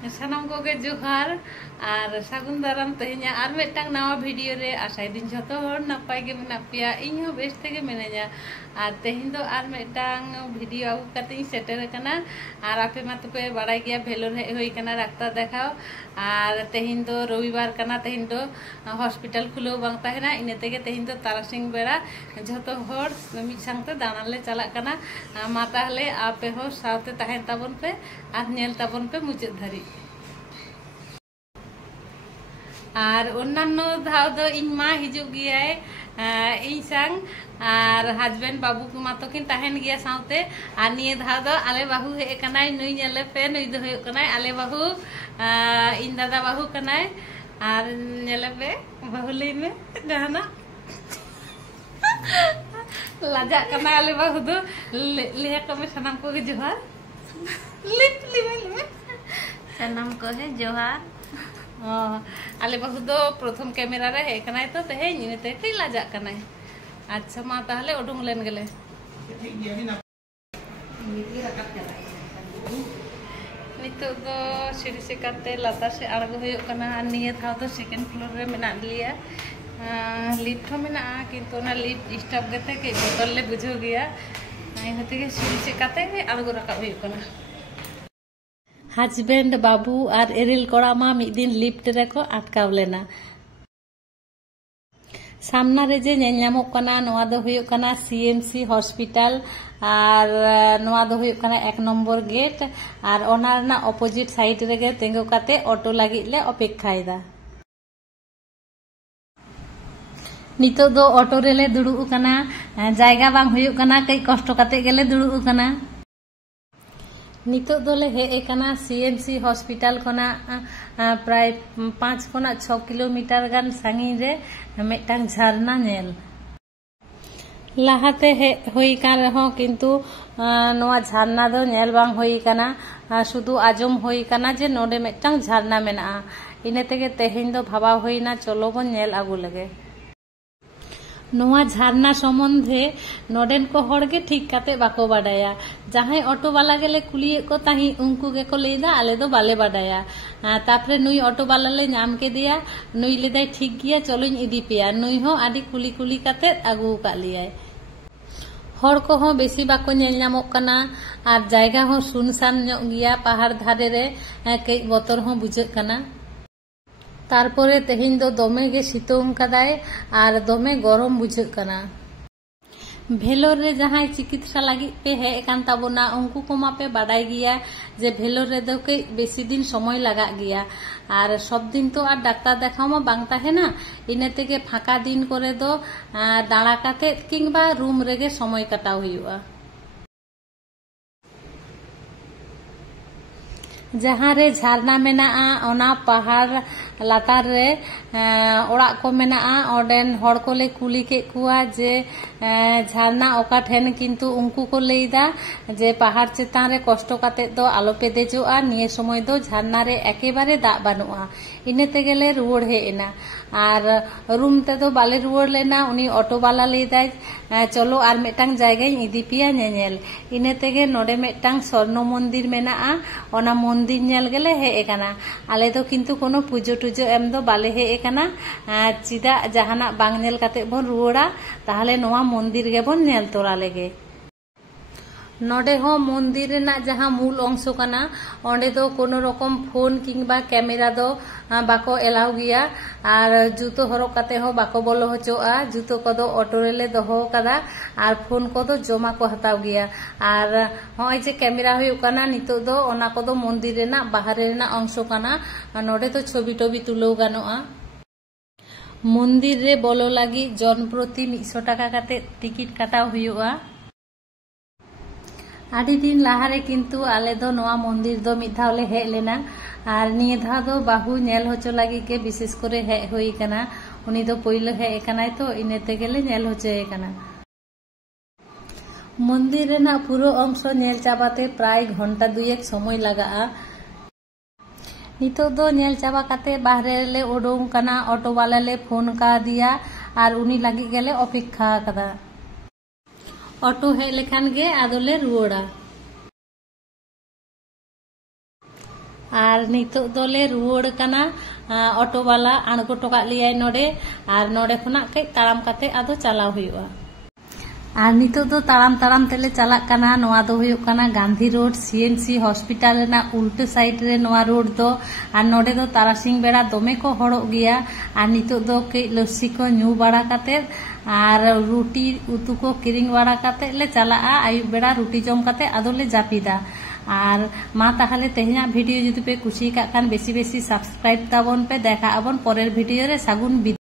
सानाम कोगे जोहार और सागुन दाराम तेहेня और मिदटांग नवा भिडियो रे आशा दिन जतो हर नापाय गे मेना पिया इन हो बेस तेगे मेने냐 और तेहेñ दो और मिदटांग भिडियो आगु कते सेटर कना और आपे मा तोपे बाड़ाय गया भेलोर हे होई कना डाक्तार देखाओ और तेहेñ दो रविवार कना तेहेñ दो हॉस्पिटल खुलो बांग ताहेना इने तेगे तेहेñ दो तारासिंग बेरा जतो हर मिद सांगते दाना ले चला कना मा ताहले आपे हो सावते ताहेन ताबन पे और नेल ताबन पे मुचाद धारी और अन्यान्य धाव दो इन मा हिजुग गियाय इन संग और हस्बैंड बाबू को मा तकिन ताहेन गिया सावते और निये धाव दो आले बाहू हे कनाय नुई नेले पे नुई दो होय कनाय आले बाहू इन दादा बाहू कनाय और नेले पे बाहू लई में जहाना लाजा कनाय आले बाहू दो ले को में सनम को के जोहार लिप सनम को है जोहार आले बाहू दो प्रथम कैमरा रे हे कनाय तो तेहेñ इनेते कई लाजा कनाय अच्छा मा ताहले उडुंग लेन गेले नितो दो सीढ़ी से काते लातार से आड़गो होयो कना और निये थाव दो सेकेंड फ्लोर रे मेना लिया लिफ्ट हो मेना किंतु ना लिफ्ट स्टॉप गते के बोतल ले बुझो गया आई होते के सीढ़ी से काते आड़गो रकाब होयो कना हस्बैंड बाबू और एरिल कोड़ा मा मिद दिन लिफ्ट रे को आटकाव लेना सामना रे जे नेलनामोग कना नोआ दो हुयो कना सीएमसी हॉस्पिटल और नोआ दो हुयो कना 1 नंबर गेट और ओना रना अपोजिट साइड रेगे तेंगो काते ऑटो लागित ले अपेक्षायदा नितो दो ऑटो रेले दुड़ुब कना जायगा बांग हुयो कना कई कष्ट काते गेले दुड़ुब कना नितो दोले हे कना सीएमसी हॉस्पिटल कोना प्राय 5 कोना 6 किलोमीटर गान सांगी रे मेटांग झरना नेल लाहाते हे होई कान रहो किंतु नोआ झरना दो नेल बांग होई कना शुधु आजम होई कना जे नोडे मेटांग झरना मेना इने तेगे तेहेñ दो भाबा होईना चलो बन नेल आगु लगे नोआ झरना सम्बन्धे नोडेन को हड़गे ठीक काते बाको बाडाया जहां ऑटो वाला गेले कुलिए को ताही उनको गे को लेदा आले दो बाले बाडाया तापरे नुई ऑटो वाला ले नाम के दिया नुई लेदाय ठीक गिया चलोñ इदी पेया नुई हो आदि कुली कुली काते आगु का लियाय हर को हो बेसी बाको नेल नामोग कना और जायगा हो सुनसान ᱧᱚᱜ गिया पहाड़ धारे रे कई बतर हो बुझाग कना तारपरे तेहेñ दो दोमे गे सितोंग कदाय और दोमे गरम बुझाग कना भेलोर रे जहां चिकित्सा लगी पे हे कान ताबोना उनको को मापे बाडाय गिया जे भेलोर रे दो कई बेसी दिन समय लगा गिया और सब दिन तो और डाक्तार देखाव मा बांग ताहेना इने तेगे फाका दिन करे दो दाड़ा काते किंबा रूम रेगे समय काटाव हुयुआ जहां रे झरना मेना ओना पहाड़ लातार रे ओड़ा को मेना ओडेन हड़ को ले कुली के कुआ जे झरना ओका ठेन किंतु उनको को लेदा जे पहाड़ चेतान रे कष्ट काते दो आलो पे देजोआ निये समय दो झरना रे एकेबारे दाग बानुआ इने तेगेले रुवाड़ हे एना और रूम ते दो बाले रुवाड़ लेना उनी ऑटो वाला लेदाय चलो और मेटांग जायगा इदी पिया नेल इने तेगे नोडे मेटांग स्वर्ण मंदिर मेना ओना मंदिर नेल गेले हे कना आले दो किंतु कोनो पुजो टुजो एम दो बाले हे कना चिदा जहाना बांग नेल काते बोन रुवाड़ा ताहले नोआ मंदिर गे बोन नेल तोरा लेगे नोडे हो मंदिर रेना जहां मूल अंश कना ओंडे दो कोनो रकम फोन किंबा कैमरा दो बाको एलाव गिया और जूतो हरक काते हो बाको बोलो होचोआ जूतो कदो ऑटो रेले दोहो कदा और फोन कदो जमा को हताव गिया और होय जे कैमरा हुयो कना नितो दो ओना कदो मंदिर रेना बाहरे रेना अंश कना नोडे तो छवि टबि तुलो गानोआ मंदिर रे बोलो लागी जन प्रति 100 टाका काते टिकिट काटाव हुयुआ आदि दिन लाहारे किंतु आले दो नोआ मंदिर दो मिद धाव ले हे लेना और निये धाव दो बाहू नेल होचो लागी के विशेष करे हे होई कना उनी दो पहिले हे कनाय तो इने तेगेले नेल होचोय कना मंदिर रेना पुरो अंश नेल चाबाते प्राय घंटा दुएक समय लगा नितो दो नेल चाबा काते बाहरे ले ओडोंग कना ऑटो वाला ले फोन का दिया और उनी लागी गेले अपेक्षा कदा ऑटो हेज लेखान गे आदोले रुवाड़ा আর নিতोग दोले रुवाड़ काना ऑटो वाला आणगो टोका लियाय नोडे और नोडे खुना कई ताराम काते आदो चलाव हुयुआ। और नितोग दो ताराम ताराम तेले चलाक काना नोआ दो हुयुग काना गांधी रोड सीएनसी हॉस्पिटल रेना उल्टे साइड रे नोआ रोड दो। और नोडे दो तारासिंग बेड़ा दोमे को हड़ोग गिया और नितोग दो कई लस्सी को न्यू बाड़ा काते और रुटी उतु को किरिंग बाड़ा काते ले चलाआ आयुब बेड़ा रुटी जम काते आदो ले जापिदा। और मा ताहले तेहेना भिडियो जुदि पे कुसी कान बेसी बेसी सब्सक्राइब ताबन पे देखा आबन परेर भिडियो रे सागुन।